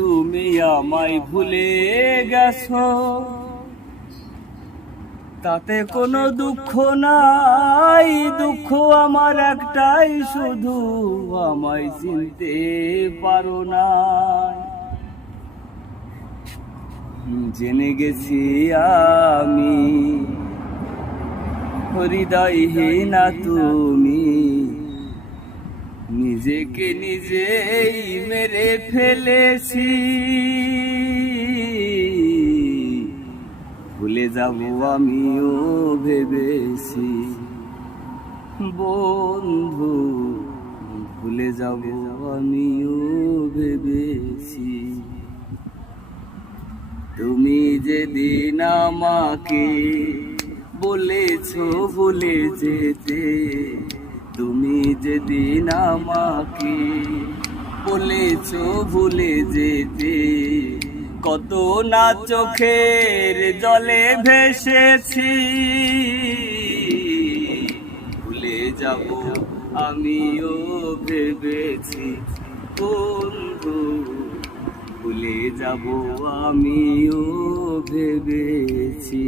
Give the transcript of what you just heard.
তুমি আমায় ভুলে গেছো, তাতে কোনো দুঃখ নাই। দুঃখ আমার একটাই, শুধু আমায় চিনতে পারো না। জেনে গেছি আমি হৃদয়হীনা তুমি, নিজেকে নিজেই মেরে ফেলেছি। ভুলে যাব আমিও ভেবেছি বন্ধু, ভুলে যাব আমিও ভেবেছি। তুমি যেদিন আমাকে বলেছো ভুলে যেতে, তুমি যেদিন আমাকে বলেছো ভুলে যেতে, কত না চোখের জলে ভেসেছি। ভুলে যাব আমিও ভেবেছি বন্ধু, ভুলে যাব আমিও ভেবেছি।